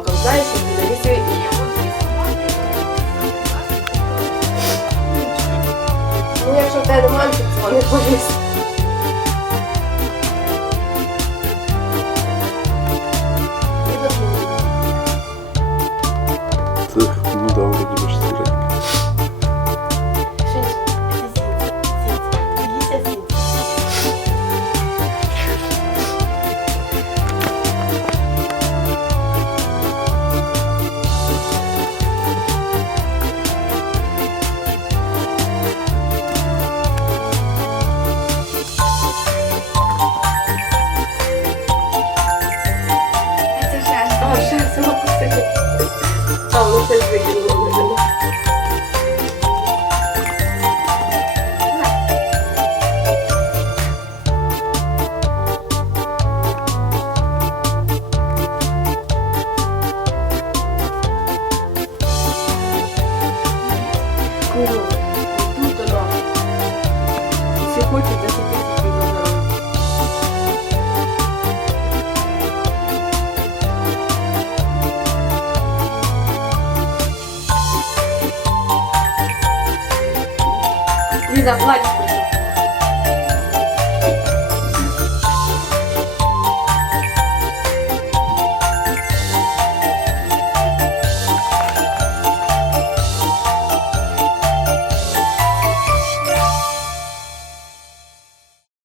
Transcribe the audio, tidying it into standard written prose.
собакам, знаєш, якщо ну, якщо в тебе немає, то дзвони повісь. Ну да, вроде бы что-то. А, ну щось викинуло, видимо. Кого? Тут оно. Всі хочуть 10 тисяч забирати. Лиза, плачь.